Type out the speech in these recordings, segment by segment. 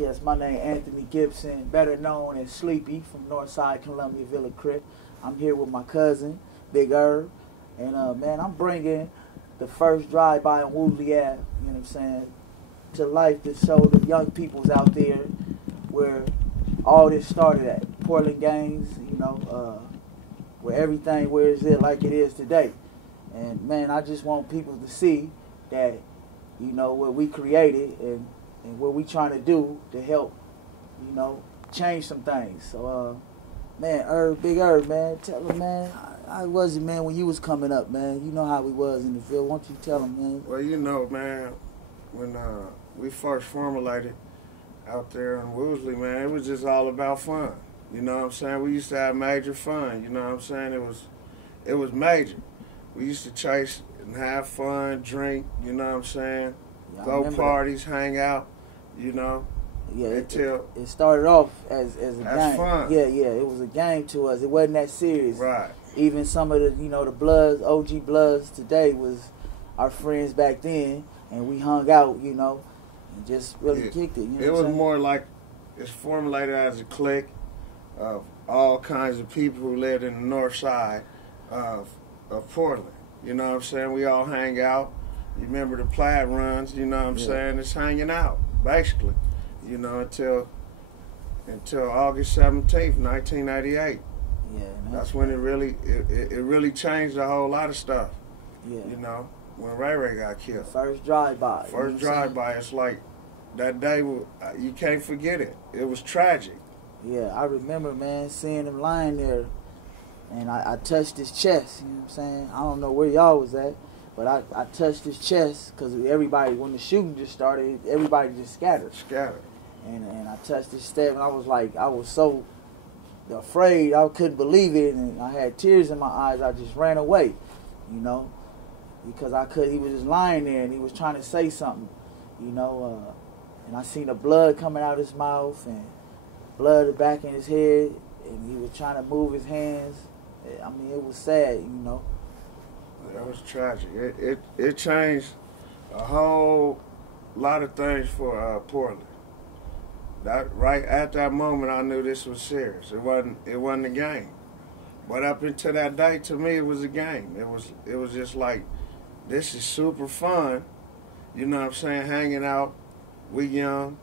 Yes, my name Anthony Gibson, better known as Sleepy from Northside Columbia Villa Crip. I'm here with my cousin, Big Herb, and man, I'm bringing the first drive-by on Woodley Ave, you know what I'm saying, to life to show the young peoples out there where all this started at. Portland Games, you know, where everything, where is it like it is today. And man, I just want people to see that, you know, what we created and what we trying to do to help, you know, change some things. So, man, Big Herb, man, tell him, man, how was it, man, when you was coming up, man? You know how we was in the field. Why don't you tell him, man? Well, you know, man, when we first formulated out there in Woolsey, man, it was just all about fun. You know what I'm saying? We used to have major fun. You know what I'm saying? It was major. We used to chase and have fun, drink. You know what I'm saying? Yeah, go parties, hang out. You know. Yeah. Until it started off as a game. Fun. Yeah. It was a game to us. It wasn't that serious. Right. Even some of the, you know, the Bloods, OG Bloods today was our friends back then, and we hung out, you know, and just really kicked it. You know it was more like it's formulated as a clique of all kinds of people who lived in the north side of Portland. You know what I'm saying? We all hang out. You remember the plaid runs, you know what I'm saying? It's hanging out, basically, you know, until August 17th, 1988. Yeah, man. That's when it really changed a whole lot of stuff. Yeah. You know, when Ray got killed. First drive-by. First drive-by, it's like that day, you can't forget it. It was tragic. Yeah, I remember, man, seeing him lying there, and I touched his chest, you know what I'm saying? I don't know where y'all was at, but I touched his chest because everybody, when the shooting just started, everybody just scattered. And I touched his step, and I was so afraid, I couldn't believe it, and I had tears in my eyes. I just ran away, you know, because he was just lying there, and he was trying to say something, you know, and I seen the blood coming out his mouth, and blood back in his head, and he was trying to move his hands. I mean, it was sad, you know. It was tragic. It changed a whole lot of things for Portland. That right at that moment, I knew this was serious. It wasn't a game. But up until that day, to me, it was a game. It was just like, this is super fun. You know what I'm saying? Hanging out, we young,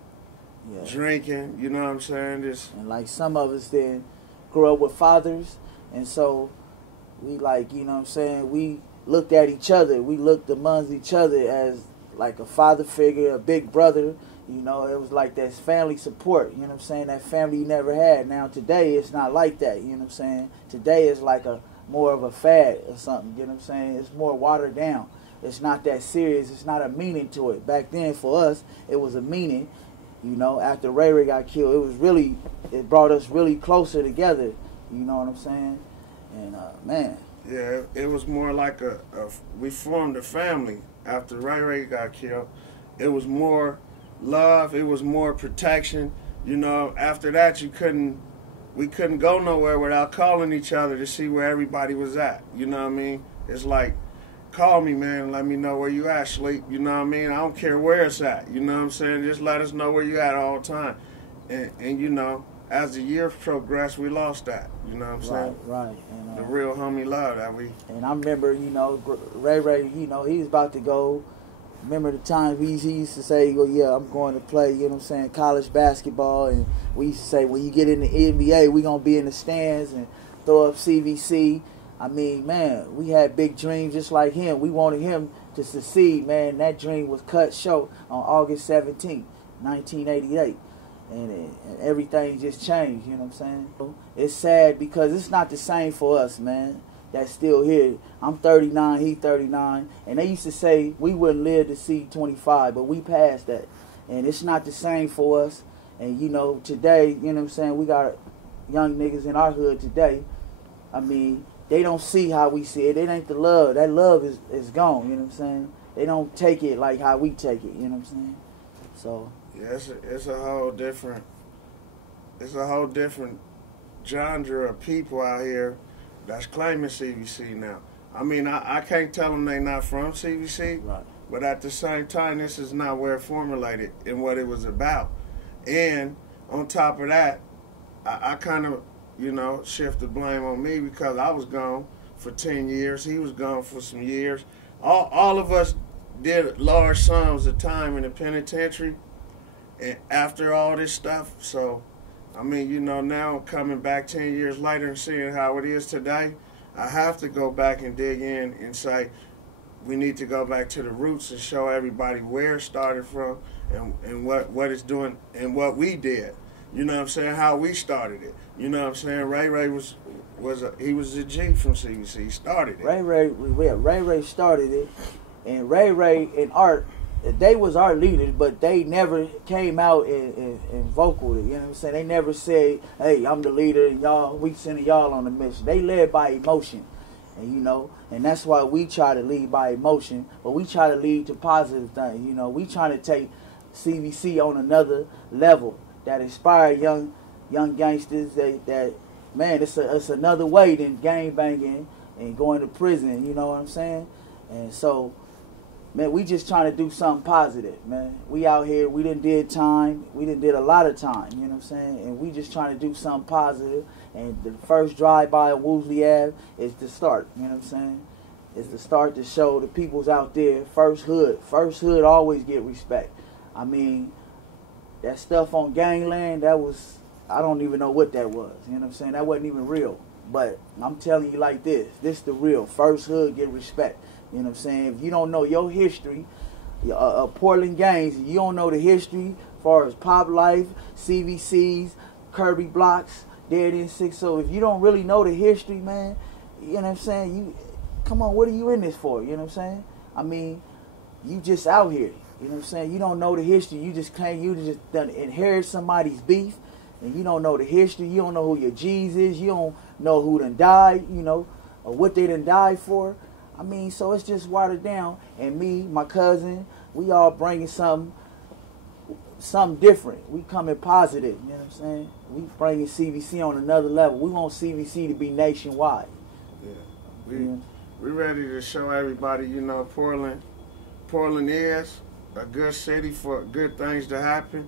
drinking. You know what I'm saying? And like some of us then grew up with fathers, and so we like, you know what I'm saying? We looked at each other. We looked amongst each other as like a father figure, a big brother. You know, it was like that family support, you know what I'm saying? That family you never had. Now today it's not like that, you know what I'm saying? Today it's like more of a fad or something, you know what I'm saying? It's more watered down. It's not that serious. It's not a meaning to it. Back then for us, it was a meaning. You know, after Ray got killed, it brought us really closer together, you know what I'm saying? And man. Yeah, it was more like we formed a family after Ray got killed. It was more love, it was more protection. You know, after that we couldn't go nowhere without calling each other to see where everybody was at. You know what I mean? It's like, call me, man, and let me know where you at, Sleep. You know what I mean? I don't care where it's at. You know what I'm saying? Just let us know where you at all the time. And you know, as the years progressed, we lost that. You know what I'm saying? Right. And, the real homie love that we. And I remember, you know, Ray, you know, he was about to go. Remember the time he used to say, well, yeah, I'm going to play, you know what I'm saying, college basketball. And we used to say, when you get in the NBA, we're going to be in the stands and throw up CVC. I mean, man, we had big dreams just like him. We wanted him to succeed, man. That dream was cut short on August 17th, 1988. And everything just changed, you know what I'm saying? It's sad because it's not the same for us, man. That's still here. I'm 39, he 39, and they used to say we wouldn't live to see 25, but we passed that. And it's not the same for us. And, you know, today, you know what I'm saying, we got young niggas in our hood today. I mean, they don't see how we see it. It ain't the love. That love is gone, you know what I'm saying? They don't take it like how we take it, you know what I'm saying? So. Yeah, it's a whole different genre of people out here that's claiming CVC now. I mean, I can't tell them they not from CVC, right. But at the same time, this is not where it formulated and what it was about. And on top of that, I kind of, you know, shift the blame on me because I was gone for 10 years. He was gone for some years. All of us did large sums of time in the penitentiary and after all this stuff. So, I mean, you know, now coming back 10 years later and seeing how it is today, I have to go back and dig in and say, we need to go back to the roots and show everybody where it started from and what it's doing and what we did. You know what I'm saying? How we started it. You know what I'm saying? Ray was a G from CBC. He started it. Ray started it, and Ray and Art, they was our leaders, but they never came out and vocaled it. You know what I'm saying? They never said, "Hey, I'm the leader, and y'all, we sending y'all on the mission." They led by emotion, and you know, and that's why we try to lead by emotion, but we try to lead to positive things. You know, we trying to take CBC on another level that inspire young gangsters. That man, it's another way than gang banging and going to prison. You know what I'm saying? And so, man, we just trying to do something positive, man. We out here, we done did time. We done did a lot of time, you know what I'm saying? And we just trying to do something positive. And the first drive-by of Woolsey Ave is the start, you know what I'm saying? It's the start to show the peoples out there, first hood always get respect. I mean, that stuff on Gangland, that was, I don't even know what that was, you know what I'm saying? That wasn't even real. But I'm telling you like this the real. First hood get respect. You know what I'm saying? If you don't know your history, Portland gangs, you don't know the history as far as Pop Life, CVCs, Kirby Blocks, Dead End 6. So if you don't really know the history, man, you know what I'm saying? Come on, what are you in this for? You know what I'm saying? I mean, you just out here. You know what I'm saying? You don't know the history. You just claim you just done inherit somebody's beef, and you don't know the history. You don't know who your G's is. You don't know who done died, you know, or what they done died for. I mean, so it's just watered down. And me, my cousin, we all bringing something different. We coming positive, you know what I'm saying? We bringing CVC on another level. We want CVC to be nationwide. Yeah, we ready to show everybody, you know, Portland is a good city for good things to happen.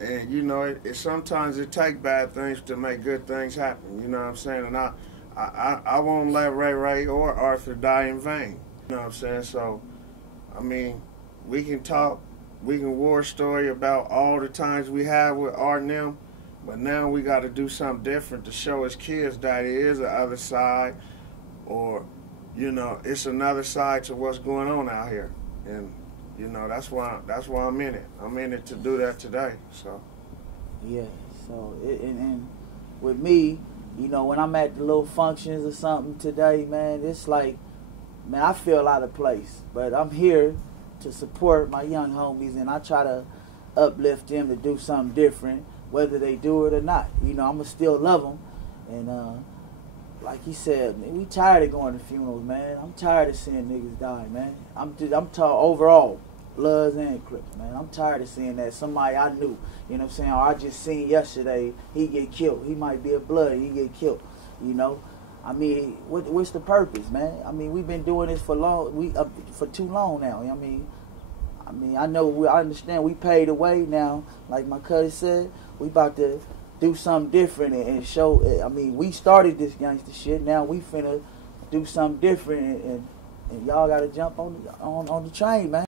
And, you know, sometimes it takes bad things to make good things happen, you know what I'm saying? And I won't let Ray or Arthur die in vain. You know what I'm saying? So, I mean, we can talk, we can war story about all the times we had with Art and them, but now we got to do something different to show his kids that it is the other side, or, you know, it's another side to what's going on out here. And, you know, that's why I'm in it. I'm in it to do that today. So. Yeah. So, and with me, you know, when I'm at the little functions or something today, man, it's like, man, I feel out of place. But I'm here to support my young homies, and I try to uplift them to do something different, whether they do it or not. You know, I'm going to still love them. And like he said, man, we tired of going to funerals, man. I'm tired of seeing niggas die, man. I'm talking overall, Bloods and Crips, man. I'm tired of seeing that. Somebody I knew, you know what I'm saying, or I just seen yesterday, he get killed. He might be a Blood, he get killed, you know. I mean, what's the purpose, man? I mean, we've been doing this for too long now. I mean, I understand we paid away now. Like my cousin said, we about to do something different and show. I mean, we started this gangster shit. Now we finna do something different, and y'all gotta jump on the train, man.